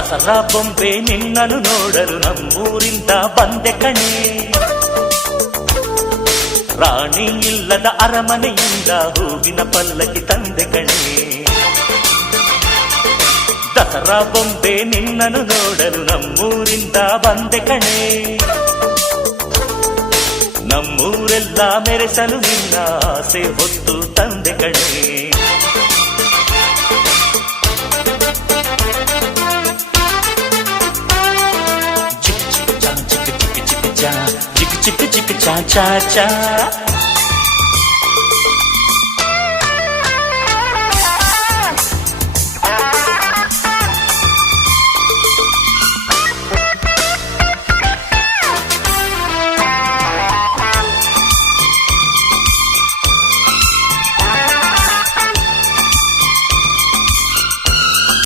ದಸರಾ ಬೊಂಬೆ ನಿನ್ನನ್ನು ನೋಡಲು ನಮ್ಮೂರಿಂದ ಬಂದೆ ಕಣೆ. ರಾಣಿ ಇಲ್ಲದ ಅರಮನೆಯಿಂದ ಹೂವಿನ ಪಲ್ಲಕ್ಕಿ ತಂದೆ ಕಣೆ. ದಸರಾ ಬೊಂಬೆ ನಿನ್ನನ್ನು ನೋಡಲು ನಮ್ಮೂರಿಂದ ಬಂದೆ ಕಣೆ. ನಮ್ಮೂರೆಲ್ಲ ಮೆರೆಸಲು ನಿನ್ನ ಆಸೆ ಹೊತ್ತು ತಂದೆ ಕಣೆ. ಚಿಕ್ ಚಿಕ್ ಚಾ ಚಾ ಚಾ